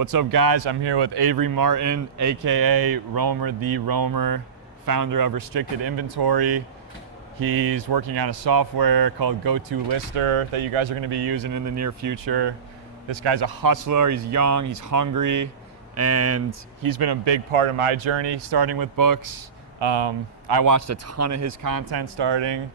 What's up, guys? I'm here with Avery Martin, aka Roamer the Roamer, founder of Restricted Inventory. He's working on a software called GoToLister that you guys are going to be using in the near future. This guy's a hustler, he's young, he's hungry, and he's been a big part of my journey starting with books. I watched a ton of his content starting,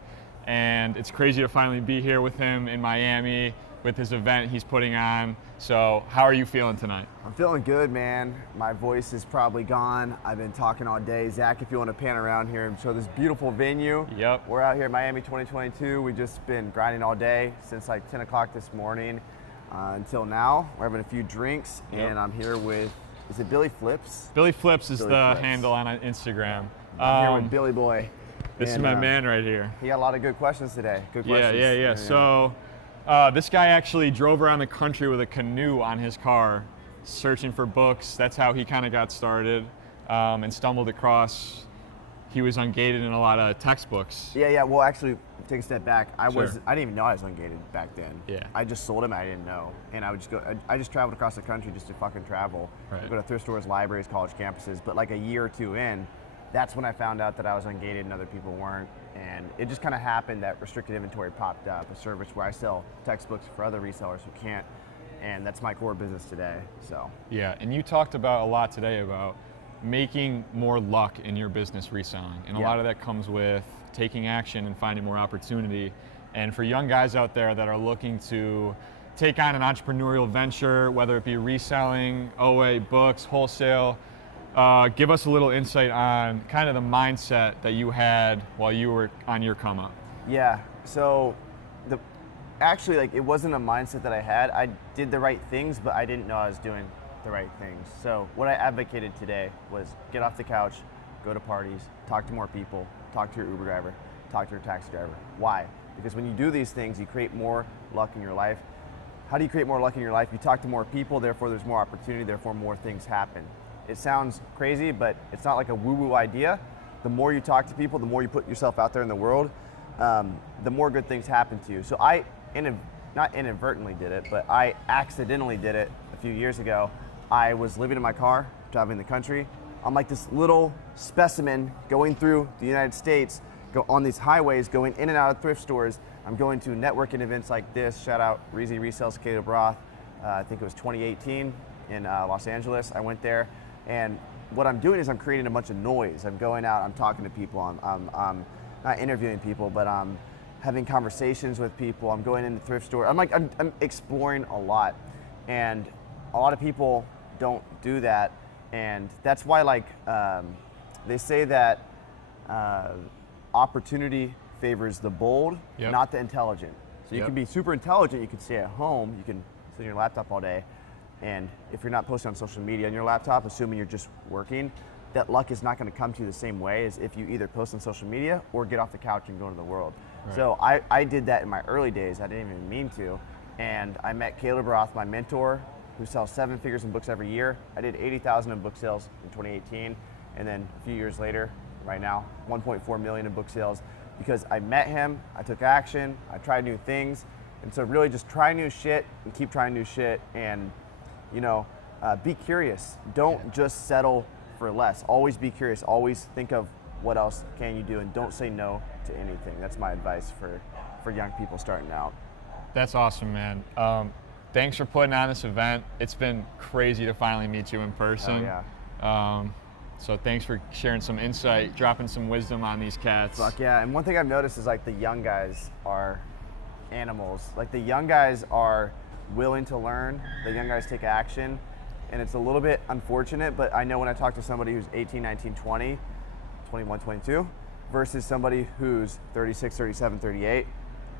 and it's crazy to finally be here with him in Miami with his event he's putting on. So how are you feeling tonight? I'm feeling good, man. My voice is probably gone. I've been talking all day. Zach, if you want to pan around here and show this beautiful venue. Yep. We're out here in Miami 2022. We've just been grinding all day since like 10 o'clock this morning until now. We're having a few drinks, and I'm here with, is it Billy Flips? Billy Flips is the handle on Instagram. I'm here with Billy Boy. This is my man right here. He had a lot of good questions today. Good questions. Yeah. So this guy actually drove around the country with a canoe on his car, searching for books. That's how he kind of got started, and stumbled across. He was ungated in a lot of textbooks. Yeah. Well, actually, take a step back. I Sure. didn't even know I was ungated back then. Yeah. I just sold him. I didn't know, and I would just go. I just traveled across the country just to fucking travel. Right. Go to thrift stores, libraries, college campuses. But like a year or two in, that's when I found out that I was ungated and other people weren't. And it just kind of happened that Restricted Inventory popped up, a service where I sell textbooks for other resellers who can't, and that's my core business today. So Yeah, and you talked about a lot today about making more luck in your business reselling, and a lot of that comes with taking action and finding more opportunity. And for young guys out there that are looking to take on an entrepreneurial venture, whether it be reselling, OA, books, wholesale, give us a little insight on kind of the mindset that you had while you were on your come up. yeah, so actually, like, it wasn't a mindset that I had. I did the right things, but I didn't know I was doing the right things. So what I advocated today was get off the couch, go to parties, talk to more people, talk to your Uber driver, talk to your taxi driver. Why? Because when you do these things, you create more luck in your life. How do you create more luck in your life? You talk to more people, therefore there's more opportunity, therefore more things happen. It sounds crazy, but it's not like a woo-woo idea. The more you talk to people, the more you put yourself out there in the world, the more good things happen to you. So I not inadvertently did it, but I accidentally did it a few years ago. I was living in my car, driving the country. I'm like this little specimen going through the United States, on these highways, going in and out of thrift stores. I'm going to networking events like this. Shout out Reezy Resells Caleb Roth. I think it was 2018 in Los Angeles. I went there, and what I'm doing is I'm creating a bunch of noise. I'm going out, I'm talking to people, I'm not interviewing people, but I'm having conversations with people. I'm going into thrift store. I'm exploring a lot, and a lot of people don't do that, and that's why, like, they say that opportunity favors the bold, not the intelligent. So you can be super intelligent, you can stay at home, you can sit on your laptop all day, and if you're not posting on social media on your laptop, assuming you're just working, that luck is not going to come to you the same way as if you either post on social media or get off the couch and go into the world. Right. So I did that in my early days. I didn't even mean to, and I met Caleb Roth, my mentor, who sells 7 figures in books every year. I did 80,000 in book sales in 2018, and then a few years later, right now, 1.4 million in book sales, because I met him, I took action, I tried new things, and so really just try new shit and keep trying new shit, and be curious. Don't just settle for less. Always be curious. Always think of what else can you do, and don't say no to anything. That's my advice for young people starting out. That's awesome, man. Thanks for putting on this event. It's been crazy to finally meet you in person. Oh, yeah. So thanks for sharing some insight, dropping some wisdom on these cats. Fuck yeah. And one thing I've noticed is, like, the young guys are animals. Like, the young guys are willing to learn. The young guys take action. And it's a little bit unfortunate, but I know when I talk to somebody who's 18, 19, 20, 21, 22, versus somebody who's 36, 37, 38,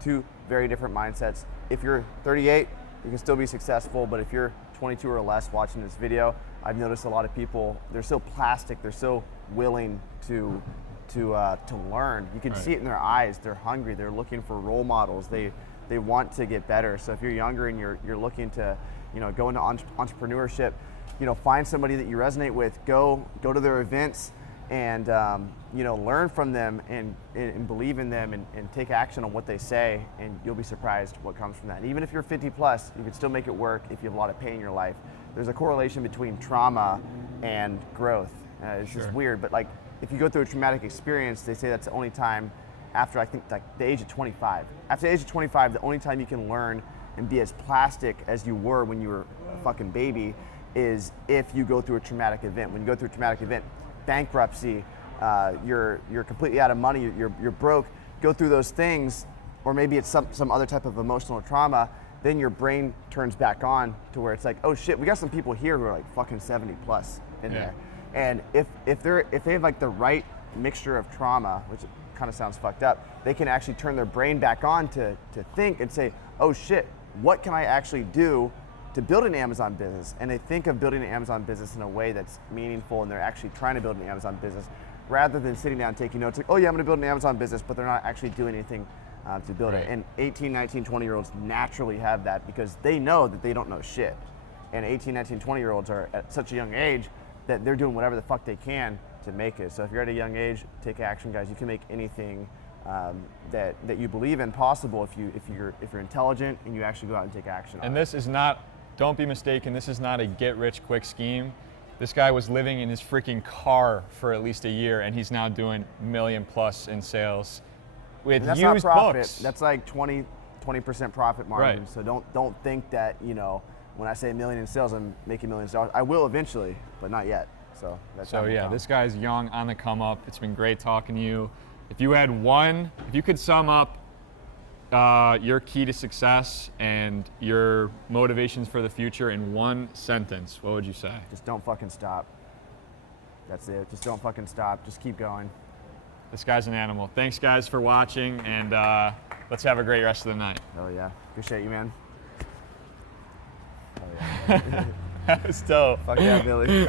two very different mindsets. If you're 38, you can still be successful, but if you're 22 or less watching this video, I've noticed a lot of people, they're so plastic, they're so willing to learn. You can see it in their eyes. They're hungry, they're looking for role models. They want to get better. So if you're younger and you're looking to go into entrepreneurship, find somebody that you resonate with, go to their events, and learn from them and believe in them and take action on what they say, and you'll be surprised what comes from that. And even if you're 50 plus, you can still make it work if you have a lot of pain in your life. There's a correlation between trauma and growth. It's just weird, but like if you go through a traumatic experience, they say that's the only time after, I think, like the age of 25. After the age of 25, the only time you can learn and be as plastic as you were when you were a fucking baby is if you go through a traumatic event. When you go through a traumatic event, bankruptcy, you're completely out of money, you're broke, go through those things, or maybe it's some other type of emotional trauma, then your brain turns back on to where it's like, oh shit, we got some people here who are like fucking 70 plus in there. And if they have like the right mixture of trauma, which kind of sounds fucked up, they can actually turn their brain back on to think and say, oh shit, what can I actually do to build an Amazon business? And they think of building an Amazon business in a way that's meaningful, and they're actually trying to build an Amazon business rather than sitting down and taking notes like, oh yeah, I'm gonna build an Amazon business, but they're not actually doing anything to build it. And 18, 19, 20-year-olds naturally have that because they know that they don't know shit. And 18, 19, 20-year-olds are at such a young age that they're doing whatever the fuck they can to make it. So if you're at a young age, take action, guys. You can make anything that you believe in possible if you're intelligent and you actually go out and take action. And this is not, don't be mistaken, this is not a get-rich-quick scheme. This guy was living in his freaking car for at least a year, and he's now doing $1 million+ in sales with that's used not profit. books. That's like 20% profit margin. Right. So don't think that when I say $1 million in sales, I'm making millions of dollars. I will eventually, but not yet. So that's so yeah, this guy's young, on the come up. It's been great talking to you. If you could sum up your key to success and your motivations for the future in one sentence, what would you say? Just don't fucking stop. That's it. Just don't fucking stop. Just keep going. This guy's an animal. Thanks, guys, for watching, and let's have a great rest of the night. Oh yeah, appreciate you, man. Oh yeah. That was dope. Fuck yeah, Billy.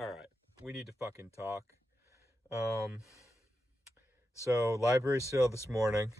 All right, we need to fucking talk. So library sale this morning.